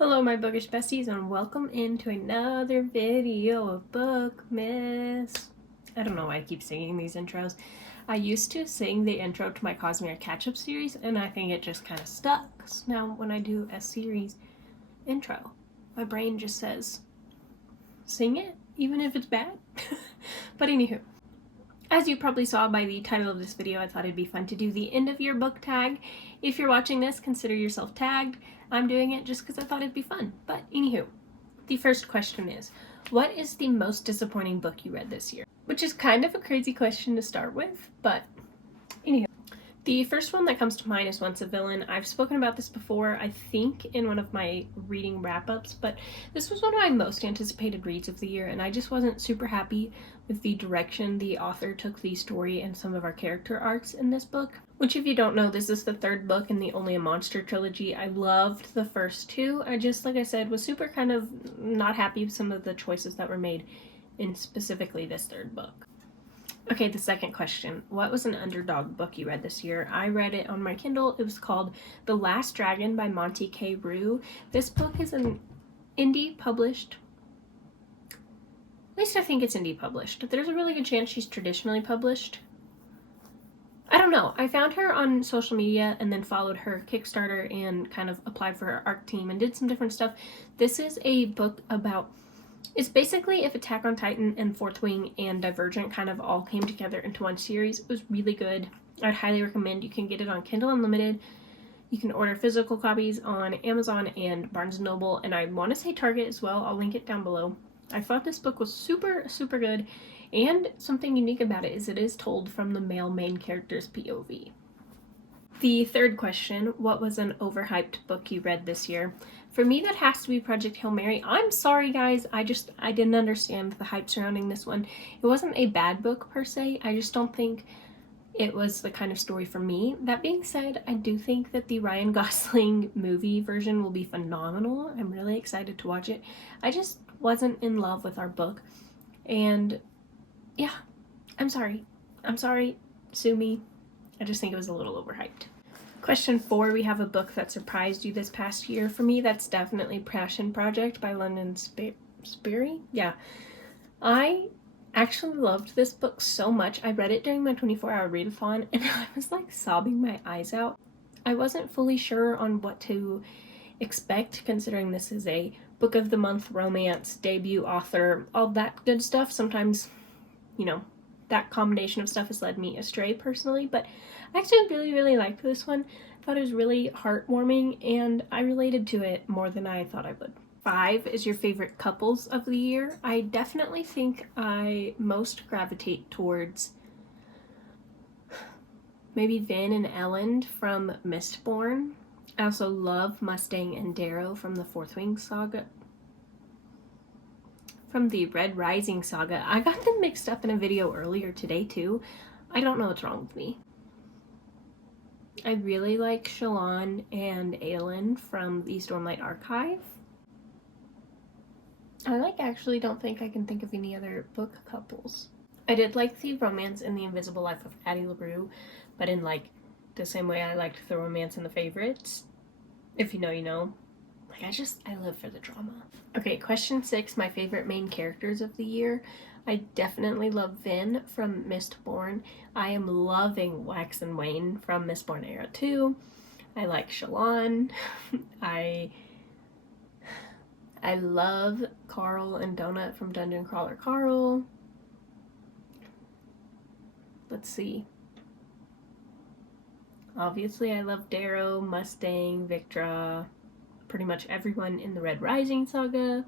Hello my bookish besties and welcome into another video of Bookmas. I don't know why I keep singing these intros. I used to sing the intro to my Cosmere catch-up series and I think it just kind of stuck. So now when I do a series intro, my brain just says, sing it, even if it's bad. But anywho, as you probably saw by the title of this video, I thought it'd be fun to do the end of year book tag. If you're watching this, consider yourself tagged. I'm doing it just because I thought it'd be fun. But anywho, the first question is, what is the most disappointing book you read this year? Which is kind of a crazy question to start with, but anywho. The first one that comes to mind is Once a Villain. I've spoken about this before, I think in one of my reading wrap-ups, but this was one of my most anticipated reads of the year, and I just wasn't super happy with the direction the author took the story and some of our character arcs in this book. Which, if you don't know, this is the third book in the Only a Monster trilogy. I loved the first two. I just, like I said, was super kind of not happy with some of the choices that were made in specifically this third book. Okay, the second question. What was an underdog book you read this year? I read it on my Kindle. It was called The Last Dragon by Monty K. Rue. This book is an indie published. At least I think it's indie published. There's a really good chance she's traditionally published. I don't know. I found her on social media and then followed her Kickstarter and kind of applied for her ARC team and did some different stuff. This is a book about... It's basically if Attack on Titan and Fourth Wing and Divergent kind of all came together into one series. It was really good. I'd highly recommend. You can get it on Kindle Unlimited. You can order physical copies on Amazon and Barnes & Noble, and I want to say Target as well. I'll link it down below. I thought this book was super, super good, and something unique about it is it is told from the male main character's POV. The third question, what was an overhyped book you read this year? For me, that has to be Project Hail Mary. I'm sorry, guys. I didn't understand the hype surrounding this one. It wasn't a bad book, per se. I just don't think it was the kind of story for me. That being said, I do think that the Ryan Gosling movie version will be phenomenal. I'm really excited to watch it. I just wasn't in love with our book. And yeah, I'm sorry. Sue me. I just think it was a little overhyped. Question 4, we have a book that surprised you this past year. For me, that's definitely Passion Project by London Sperry. Yeah. I actually loved this book so much. I read it during my 24-hour readathon and I was like sobbing my eyes out. I wasn't fully sure on what to expect considering this is a book of the month romance, debut author, all that good stuff. Sometimes, you know, that combination of stuff has led me astray personally, but I actually really liked this one. I thought it was really heartwarming and I related to it more than I thought I would. 5 is your favorite couples of the year. I definitely think I most gravitate towards maybe Vin and Elend from Mistborn. I also love Mustang and Darrow from the Fourth Wing saga. From the Red Rising saga. I got them mixed up in a video earlier today too. I don't know what's wrong with me. I really like Shallan and Aelin from the Stormlight Archive. I actually don't think I can think of any other book couples. I did like the romance in The Invisible Life of Addie LaRue, but in like the same way I liked the romance in The Favorites. If you know, you know. Like I live for the drama. Okay, question 6, my favorite main characters of the year. I definitely love Vin from Mistborn. I am loving Wax and Wayne from Mistborn Era 2. I like Shallan. I love Carl and Donut from Dungeon Crawler Carl. Let's see. Obviously I love Darrow, Mustang, Victra, pretty much everyone in the Red Rising saga.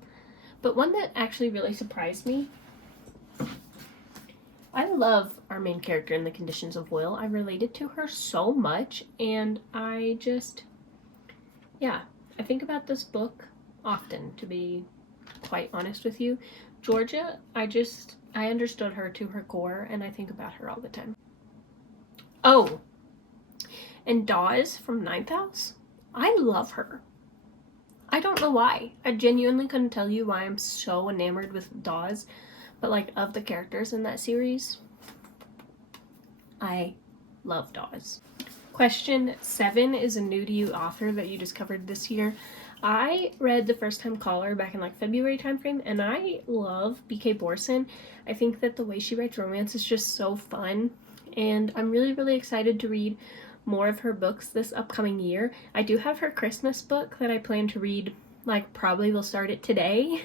But one that actually really surprised me, I love our main character in The Conditions of Will. I related to her so much and I think about this book often, to be quite honest with you. Georgia, I understood her to her core and I think about her all the time. Oh, and Dawes from Ninth House. I love her. I don't know why. I genuinely couldn't tell you why I'm so enamored with Dawes, but like of the characters in that series, I love Dawes. Question 7 is a new to you author that you discovered this year. I read The First Time Caller back in like February timeframe, and I love BK Borson. I think that the way she writes romance is just so fun, and I'm really, really excited to read more of her books this upcoming year. I do have her Christmas book that I plan to read, like probably will start it today.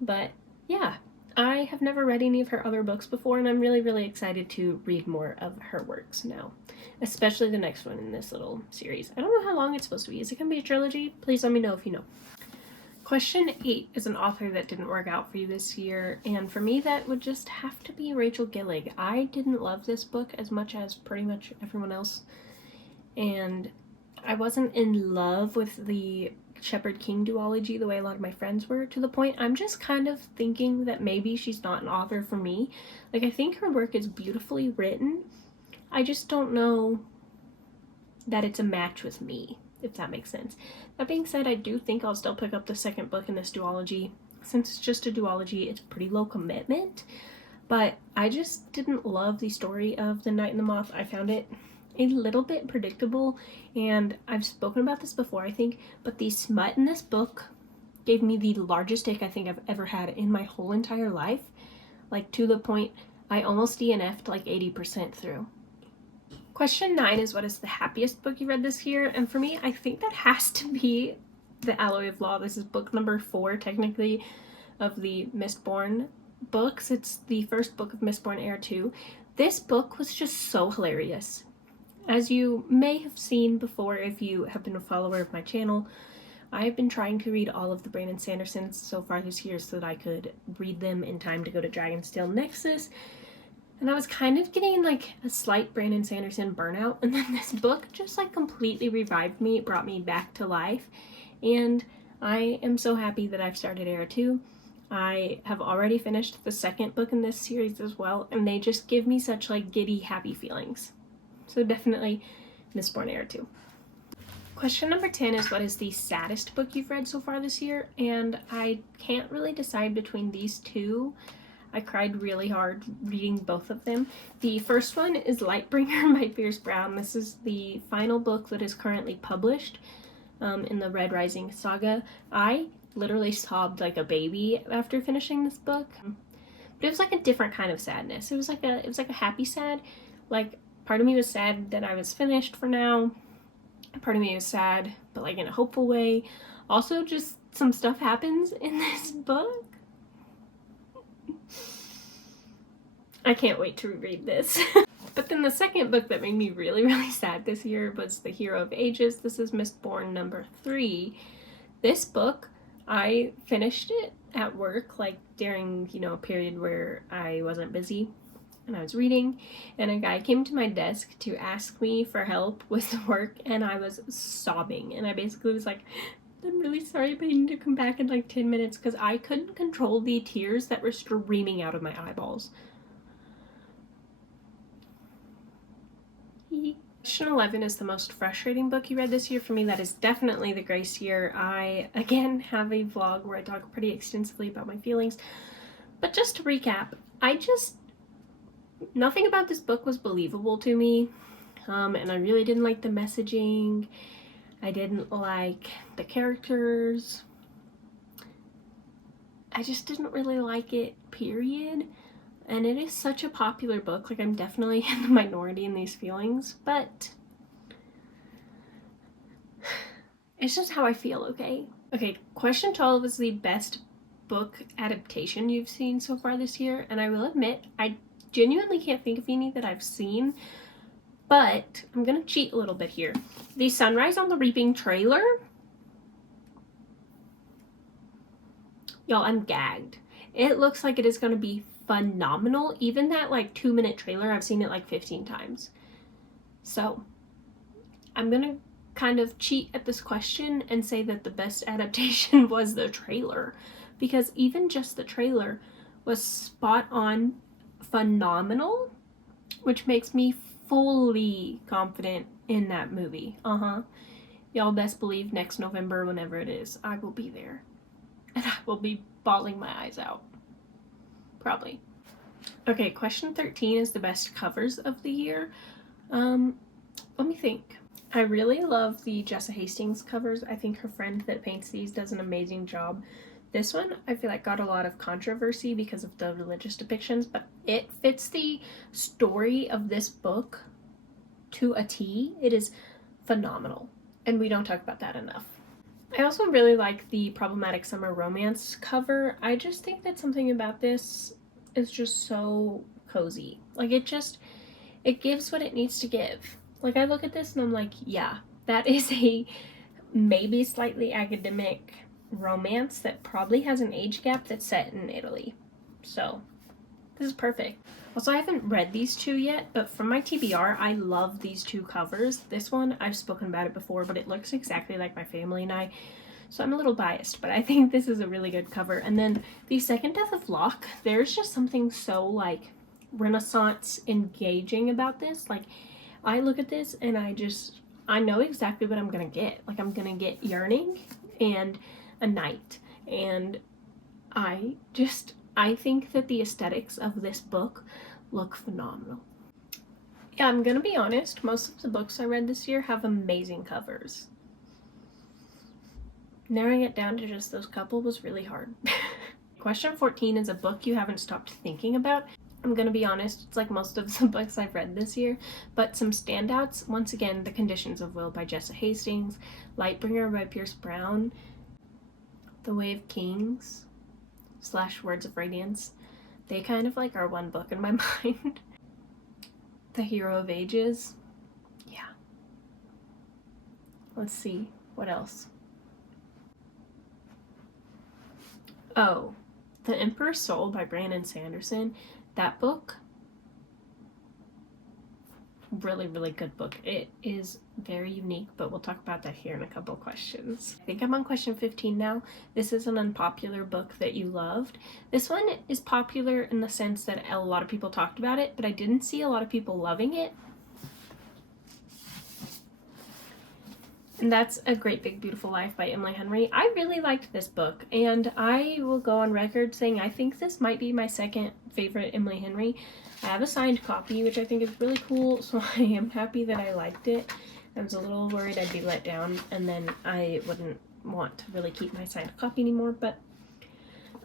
But yeah, I have never read any of her other books before, and I'm really, really excited to read more of her works now, especially the next one in this little series. I don't know how long it's supposed to be. Is it going to be a trilogy? Please let me know if you know. Question 8 is an author that didn't work out for you this year, and for me that would just have to be Rachel Gillig. I didn't love this book as much as pretty much everyone else, and I wasn't in love with the Shepherd King duology the way a lot of my friends were, to the point I'm just kind of thinking that maybe she's not an author for me. Like, I think her work is beautifully written. I just don't know that it's a match with me, if that makes sense. That being said, I do think I'll still pick up the second book in this duology. Since it's just a duology, it's pretty low commitment, but I just didn't love the story of The Night and the Moth. I found it a little bit predictable, and I've spoken about this before, I think, but the smut in this book gave me the largest ick I think I've ever had in my whole entire life, like to the point I almost DNF'd like 80% through. Question 9 is, what is the happiest book you read this year? And for me, I think that has to be The Alloy of Law. This is book number 4, technically, of the Mistborn books. It's the first book of Mistborn Heir 2. This book was just so hilarious. As you may have seen before if you have been a follower of my channel, I have been trying to read all of the Brandon Sandersons so far this year so that I could read them in time to go to Dragonsteel Nexus. And I was kind of getting like a slight Brandon Sanderson burnout, and then this book just like completely revived me. It brought me back to life, and I am so happy that I've started Heir 2. I have already finished the second book in this series as well, and they just give me such like giddy, happy feelings. So definitely Mistborn Heir 2. Question number 10 is, what is the saddest book you've read so far this year? And I can't really decide between these two. I cried really hard reading both of them. The first one is Lightbringer by Fierce Brown. This is the final book that is currently published in the Red Rising saga. I literally sobbed like a baby after finishing this book, but it was like a different kind of sadness. It was like a happy sad. Like, part of me was sad that I was finished for now. Part of me was sad, but like in a hopeful way. Also, just some stuff happens in this book. I can't wait to read this. But then the second book that made me really, really sad this year was The Hero of Ages. This is Mistborn number 3. This book, I finished it at work, like during, a period where I wasn't busy and I was reading, and a guy came to my desk to ask me for help with work, and I was sobbing, and I basically was like, I'm really sorry, but you need to come back in like 10 minutes, because I couldn't control the tears that were streaming out of my eyeballs. Question 11 is the most frustrating book you read this year. For me, that is definitely The Grace Year. I, again, have a vlog where I talk pretty extensively about my feelings. But just to recap, nothing about this book was believable to me. And I really didn't like the messaging. I didn't like the characters. I just didn't really like it, period. And it is such a popular book, like I'm definitely in the minority in these feelings, but it's just how I feel, okay? Okay, question 12 is the best book adaptation you've seen so far this year, and I will admit, I genuinely can't think of any that I've seen, but I'm gonna cheat a little bit here. The Sunrise on the Reaping trailer, y'all, I'm gagged. It looks like it is gonna be phenomenal. Even that like 2-minute trailer, I've seen it like 15 times. So I'm gonna kind of cheat at this question and say that the best adaptation was the trailer, because even just the trailer was spot on phenomenal, which makes me fully confident in that movie. Y'all best believe next November, whenever it is, I will be there and I will be bawling my eyes out. Probably. Okay, question 13 is the best covers of the year. Let me think. I really love the Jessa Hastings covers. I think her friend that paints these does an amazing job. This one, I feel like got a lot of controversy because of the religious depictions, but it fits the story of this book to a T. It is phenomenal, and we don't talk about that enough. I also really like the Problematic Summer Romance cover. I just think that something about this is just so cozy. Like, it gives what it needs to give. Like, I look at this and I'm like, yeah, that is a maybe slightly academic romance that probably has an age gap that's set in Italy. So, this is perfect. Also, I haven't read these two yet, but from my TBR, I love these two covers. This one, I've spoken about it before, but it looks exactly like my family and I, so I'm a little biased, but I think this is a really good cover. And then the Second Death of Locke, there's just something so, like, Renaissance engaging about this. Like, I look at this and I know exactly what I'm gonna get. Like, I'm gonna get yearning and a knight, and I think that the aesthetics of this book look phenomenal. Yeah, I'm gonna be honest, most of the books I read this year have amazing covers. Narrowing it down to just those couple was really hard. Question 14 is a book you haven't stopped thinking about. I'm gonna be honest, it's like most of the books I've read this year, but some standouts, once again, The Conditions of Will by Jessa Hastings, Lightbringer by Pierce Brown, The Way of Kings / Words of Radiance. They kind of like are one book in my mind. The Hero of Ages. Yeah. Let's see, what else? Oh, The Emperor's Soul by Brandon Sanderson. That book, really, really good book. It is very unique, but we'll talk about that here in a couple questions. I think I'm on question 15 now. This is an unpopular book that you loved. This one is popular in the sense that a lot of people talked about it, but I didn't see a lot of people loving it. And that's A Great Big Beautiful Life by Emily Henry. I really liked this book, and I will go on record saying I think this might be my second favorite Emily Henry. I have a signed copy, which I think is really cool, so I am happy that I liked it. I was a little worried I'd be let down, and then I wouldn't want to really keep my signed copy anymore, but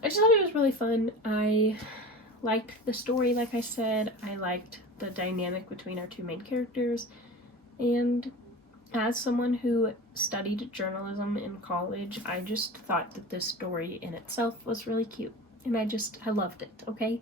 I just thought it was really fun. I liked the story, like I said. I liked the dynamic between our two main characters, and as someone who studied journalism in college, I just thought that this story in itself was really cute, and I loved it, okay?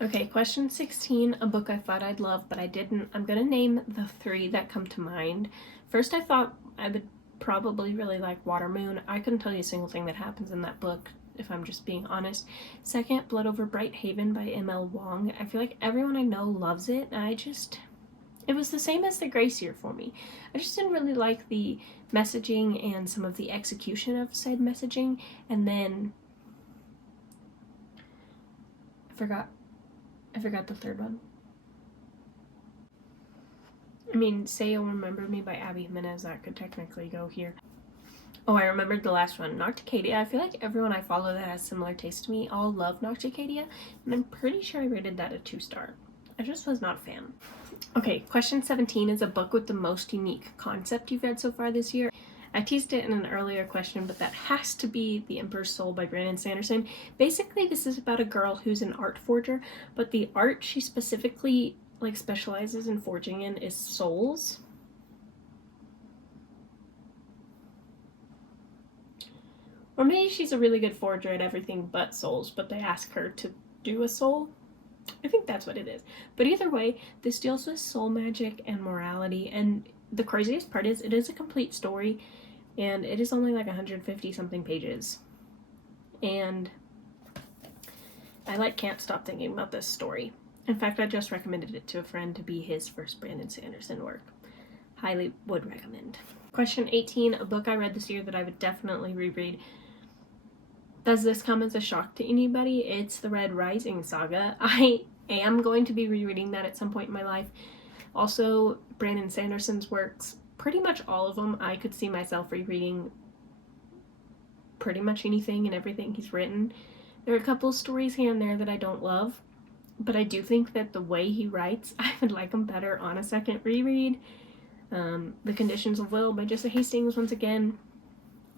Okay, question 16, a book I thought I'd love, but I didn't. I'm gonna name the 3 that come to mind. First, I thought I would probably really like Watermoon. I couldn't tell you a single thing that happens in that book, if I'm just being honest. Second, Blood Over Bright Haven by M.L. Wong. I feel like everyone I know loves it, and it was the same as The Grace Year for me. I just didn't really like the messaging and some of the execution of said messaging, and then I forgot the third one. I mean, Say You'll Remember Me by Abby Jimenez, that could technically go here. Oh, I remembered the last one, Nocticadia. I feel like everyone I follow that has similar taste to me all love Nocticadia, and I'm pretty sure I rated that a 2-star. I just was not a fan. Okay, question 17 is a book with the most unique concept you've read so far this year. I teased it in an earlier question, but that has to be The Emperor's Soul by Brandon Sanderson. Basically, this is about a girl who's an art forger, but the art she specifically specializes in forging in is souls. Or maybe she's a really good forger at everything but souls, but they ask her to do a soul. I think that's what it is. But either way, this deals with soul magic and morality, and the craziest part is it is a complete story, and it is only like 150 something pages. And I can't stop thinking about this story. In fact, I just recommended it to a friend to be his first Brandon Sanderson work. Highly would recommend. Question 18, a book I read this year that I would definitely reread. Does this come as a shock to anybody? It's the Red Rising saga. I am going to be rereading that at some point in my life. Also, Brandon Sanderson's works, pretty much all of them, I could see myself rereading pretty much anything and everything he's written. There are a couple stories here and there that I don't love, but I do think that the way he writes, I would like him better on a second reread. The Conditions of Will by Jessa Hastings, once again.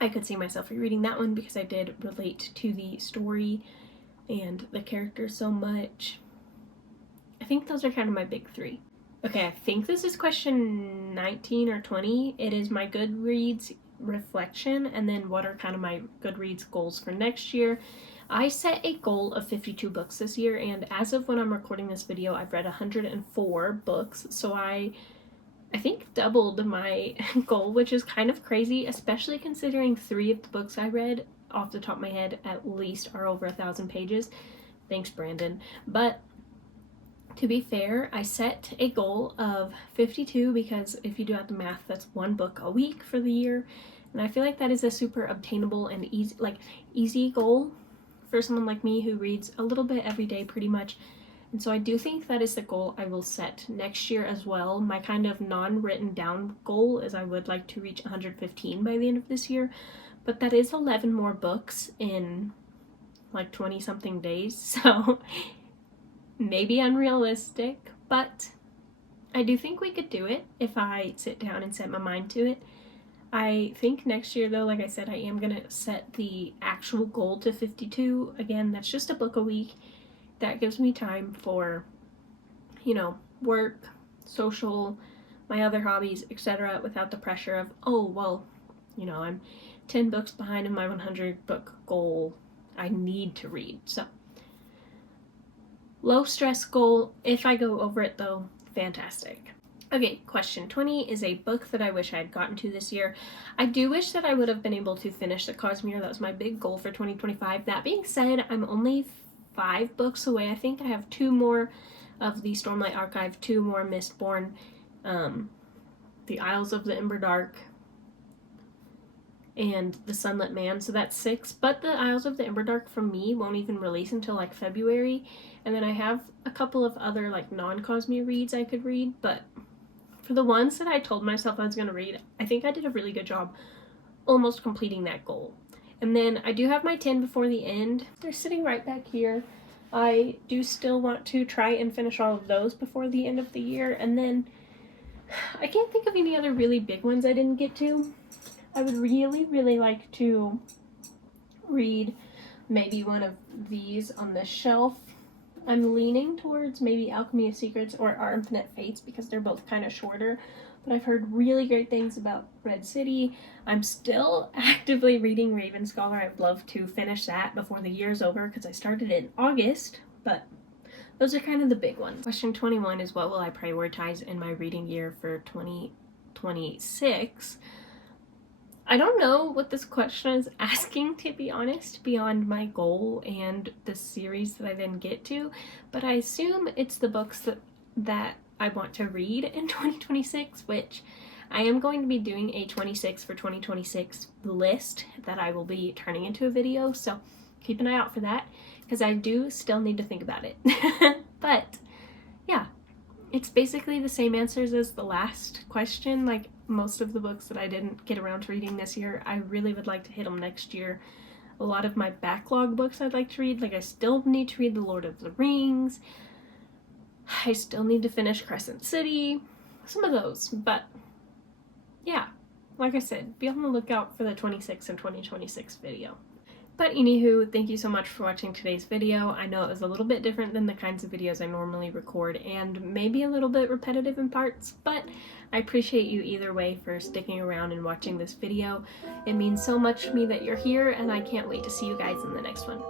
I could see myself rereading that one because I did relate to the story and the characters so much. I think those are kind of my big three. Okay, I think this is question 19 or 20. It is my Goodreads reflection, and then what are kind of my Goodreads goals for next year. I set a goal of 52 books this year, and as of when I'm recording this video, I've read 104 books, so I think doubled my goal, which is kind of crazy, especially considering 3 of the books I read, off the top of my head, at least are over 1,000 pages. Thanks, Brandon. But to be fair, I set a goal of 52 because if you do out the math, that's 1 book a week for the year. And I feel like that is a super obtainable and easy goal for someone like me who reads a little bit every day pretty much. And so I do think that is the goal I will set next year as well. My kind of non-written down goal is I would like to reach 115 by the end of this year. But that is 11 more books in like 20 something days. So maybe unrealistic, but I do think we could do it if I sit down and set my mind to it. I think next year though, like I said, I am going to set the actual goal to 52. Again, that's just a book a week. That gives me time for, you know, work, social, my other hobbies, etc. without the pressure of, oh, well, you know, I'm 10 books behind in my 100 book goal. I need to read. So low stress goal. If I go over it though, fantastic. Okay, question 20 is a book that I wish I had gotten to this year. I do wish that I would have been able to finish the Cosmere. That was my big goal for 2025. That being said, I'm only 5 books away. I think I have 2 more of the Stormlight Archive, 2 more Mistborn, the Isles of the Emberdark, and the Sunlit Man, so that's 6. But the Isles of the Emberdark for me won't even release until like February, and then I have a couple of other like non-Cosmere reads I could read, but for the ones that I told myself I was going to read, I think I did a really good job almost completing that goal. And then I do have my 10 before the end. They're sitting right back here. I do still want to try and finish all of those before the end of the year, and then I can't think of any other really big ones I didn't get to. I would really like to read maybe one of these on the shelf. I'm leaning towards maybe Alchemy of Secrets or Our Infinite Fates because they're both kind of shorter, but I've heard really great things about Red City. I'm still actively reading Raven Scholar. I'd love to finish that before the year's over because I started in August, but those are kind of the big ones. Question 21 is what will I prioritize in my reading year for 2026? I don't know what this question is asking, to be honest, beyond my goal and the series that I then get to, but I assume it's the books that I want to read in 2026, which I am going to be doing a 26 for 2026 list that I will be turning into a video, so keep an eye out for that, because I do still need to think about it. But yeah, it's basically the same answers as the last question. Like most of the books that I didn't get around to reading this year, I really would like to hit them next year. A lot of my backlog books I'd like to read, like I still need to read The Lord of the Rings. I still need to finish Crescent City. Some of those, but yeah, like I said, be on the lookout for the 26 and 2026 video. But anywho, thank you so much for watching today's video. I know it was a little bit different than the kinds of videos I normally record and maybe a little bit repetitive in parts, but I appreciate you either way for sticking around and watching this video. It means so much to me that you're here, and I can't wait to see you guys in the next one.